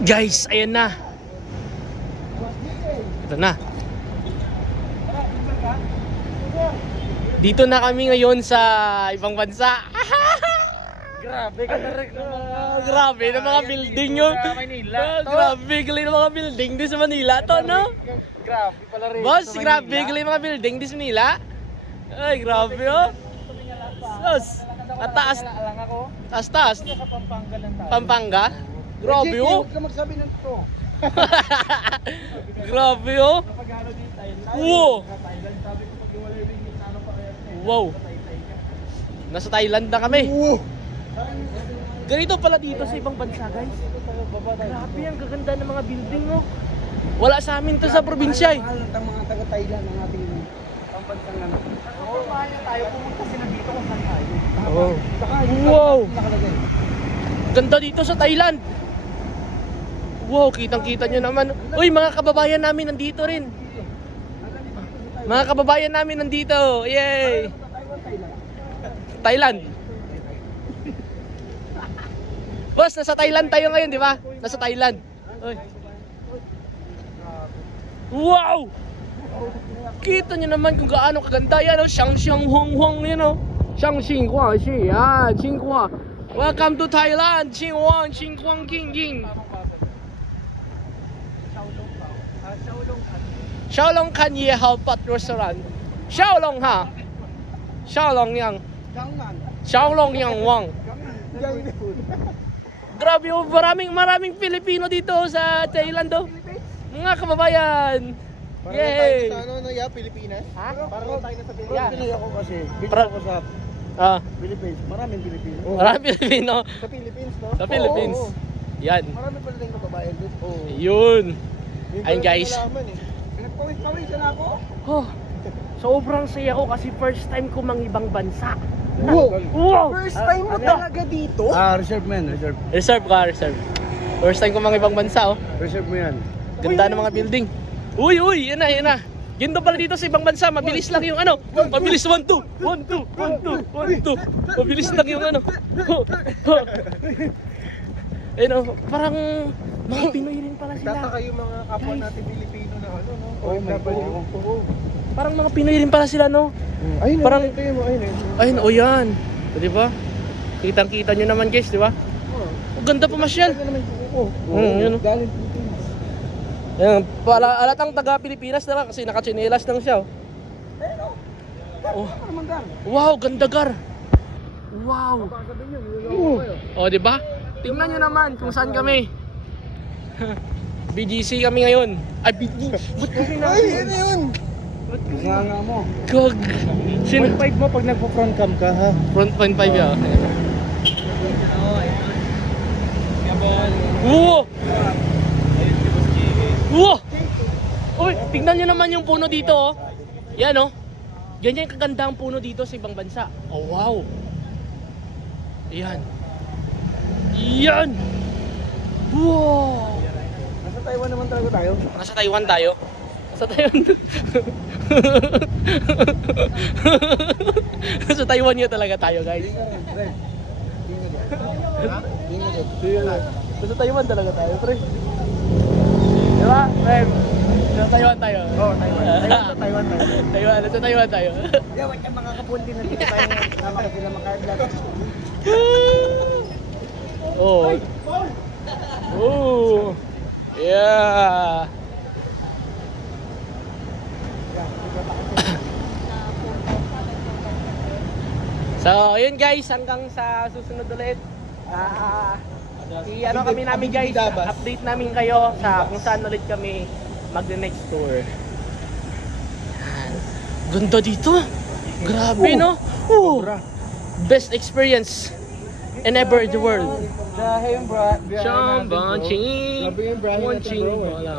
Guys, ayan na. Ito na. Dito na kami ngayon sa ibang bansa. Grabe ka na rin. Grabe na mga building yun. Grabe, galing na mga building din sa Manila to, no? Grabe pala rin. Boss, grabe, galing mga building din sa Manila. Ay, grabe oh. Sus, at taas. Taas. Pampanga? Grabe oh. Huwag ka magsabi ng to. Grabe oh. Wow. Wow. Nasa Thailand na kami. Ganito pala dito sa ibang bansa, guys. Grabe, ang gaganda ng mga building oh. Wala sa amin to sa probinsya eh. Mahal ng mga taga-Thailand ang ating pambansang ano. Oo, mahal tayo. Pumunta sila dito kung saan tayo. Oh. Wow. Ganda dito sa Thailand. Wow, kitang-kita nyo naman. Uy, mga kababayan namin nandito rin. Mga kababayan namin nandito. Yay! Thailand. Boss, nasa Thailand tayo ngayon, di ba? Nasa Thailand. Uy. Wow! Kita nyo naman kung gaano kaganda yan, oh. Xiang Huang Huang, yan, oh. Xiang Xinghua Xi, yan, Xinghua. Welcome to Thailand, Xinhuang King King. Xiaolong Kan Ye Hao Pat Restaurant. Xiaolong ha. Xiaolong Yang. Xiaolong Yang Wang. Grabe oh, maraming Pilipino dito sa Thailand oh. Mga kababayan. Yay! Sa ano, ya, Pilipinas? Ha? Parang tayo na sa Pilipinas. Yeah. Pinay ako kasi. Bigyan ako sa Philippines. Maraming Pilipino. Maraming Pilipino. Sa Philippines, no? Sa Philippines. Oo. Yan. Marami pala tayong kababayan doon. Oo. Yun. Ayun guys. Pinagpawisan ako. Oh, sobrang saya ko kasi first time ko mangibang bansa. Wow! First time mo talaga dito? Reserve mo yan, reserve. Reserve. First time ko mangibang bansa oh. Reserve mo yan. Ganda ng mga building. Uy, yan na. Ginto pala dito sa ibang bansa, mabilis lang yung ano. Mabilis 1 2 1 2 1 2 1 2. Mabilis lang yung ano. Ayun, parang mga Pinoy rin pala sila. Tataka yung mga kapwa natin Pilipino na ano, no? Oh my God. Parang mga Pinoy rin pala sila, no? Ayun, parang ito yung ayun, oh yan. Di ba? Kitang-kita nyo naman guys, di ba? Oh, ganda pumasyal. Yun. Galing Yan, alatang taga Pilipinas na lang kasi nakachinelas lang siya. Oh. Wow, ganda gar. Wow. Oh, di ba? Tingnan niyo naman kung saan kami. BGC kami ngayon. Ay, BGC. Ba't kasi na? Ay, ano yun? Nga mo. Gag. 0.5 mo pag nagpo-front cam ka, ha? Front 0.5 ya. Wow! Wow! Uy, tingnan nyo naman yung puno dito, oh. Yan, oh. Ganyan kaganda ang puno dito sa ibang bansa. Oh, wow. Yan. Yan! Wow! Nasa Taiwan naman talaga tayo. Nasa Taiwan tayo. Nasa Taiwan. Nasa Taiwan nyo talaga tayo, guys. Nasa Taiwan talaga tayo, pre. Diba, pre? Nasa Taiwan tayo. Oo, Taiwan. Taiwan tayo. Nasa Taiwan tayo. Yeah, wag kang makakapunti na dito tayo. Nama ka sila makaaglat. Oh. Oh. Yeah. So, ayun guys, hanggang sa susunod ulit. I-ano kami namin guys, update namin kayo sa kung saan ulit kami mag-next tour. Yan. Ganda dito. Grabe, no? Best experience in ever the world. Dahil yung Chamba, ching. Grabe yung brand natin, bro. Wala.